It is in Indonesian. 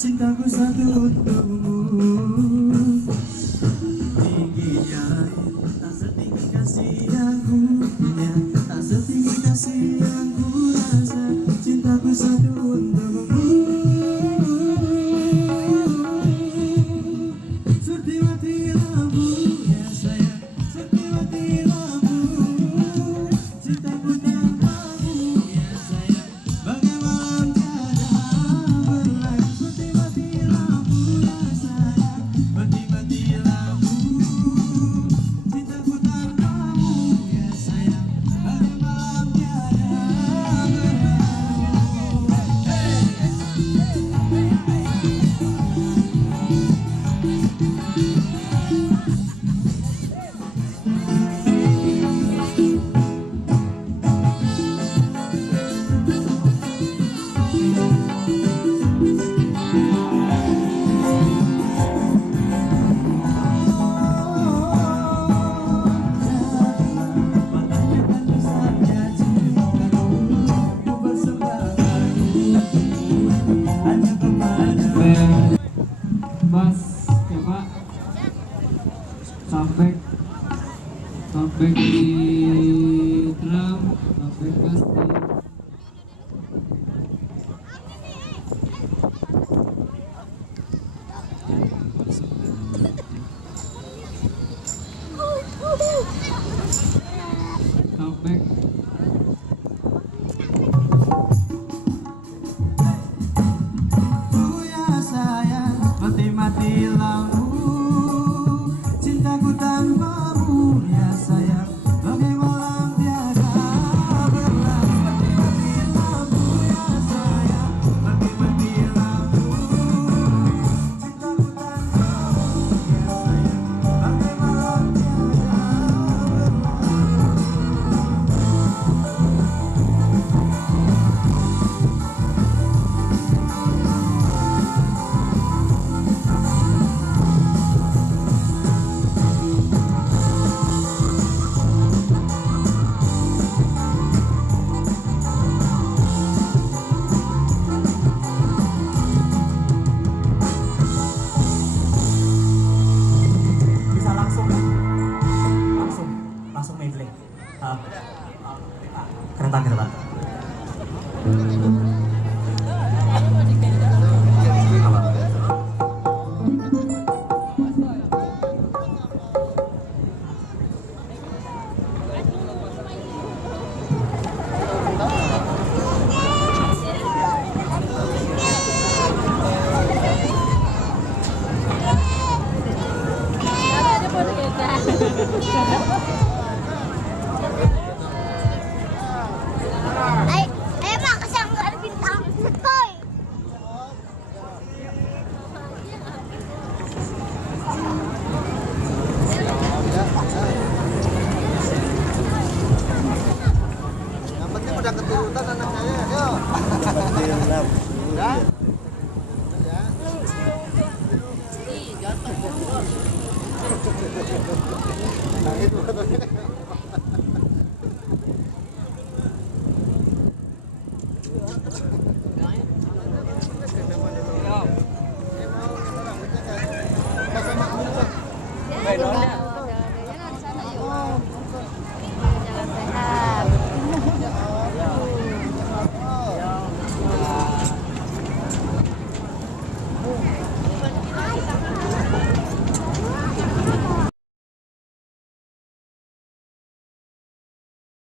cintaku satu untukmu. Tingginya tak setinggi kasih yang ku punya, tak setinggi kasih yang ku rasa. Cintaku satu untukmu. Seperti mati lampu ya sayang, seperti mati lampu. Cintaku tanpamu ya sayang, bagai malam tiada berlalu. Seperti mati lampu ya sayang, seperti mati lampu. Cintaku tanpamu ya sayang, bagai malam tiada berlalu. Mas, ya Pak, sampai di drum, sampai bass di sampai Mati lampu, cintaku tanpamu ya sayang, bagai malam tiada berlalu. Seperti mati lampu ya sayang, bagai mati lampu. Cintaku tanpamu ya sayang, bagai malam tiada langsung medley. Kereta. Ayo mak, kasi ang ada bintang. Toy. Yang penting udah keturutan anaknya ya. Yuk. Ketirutan. Udah. Nah, itu.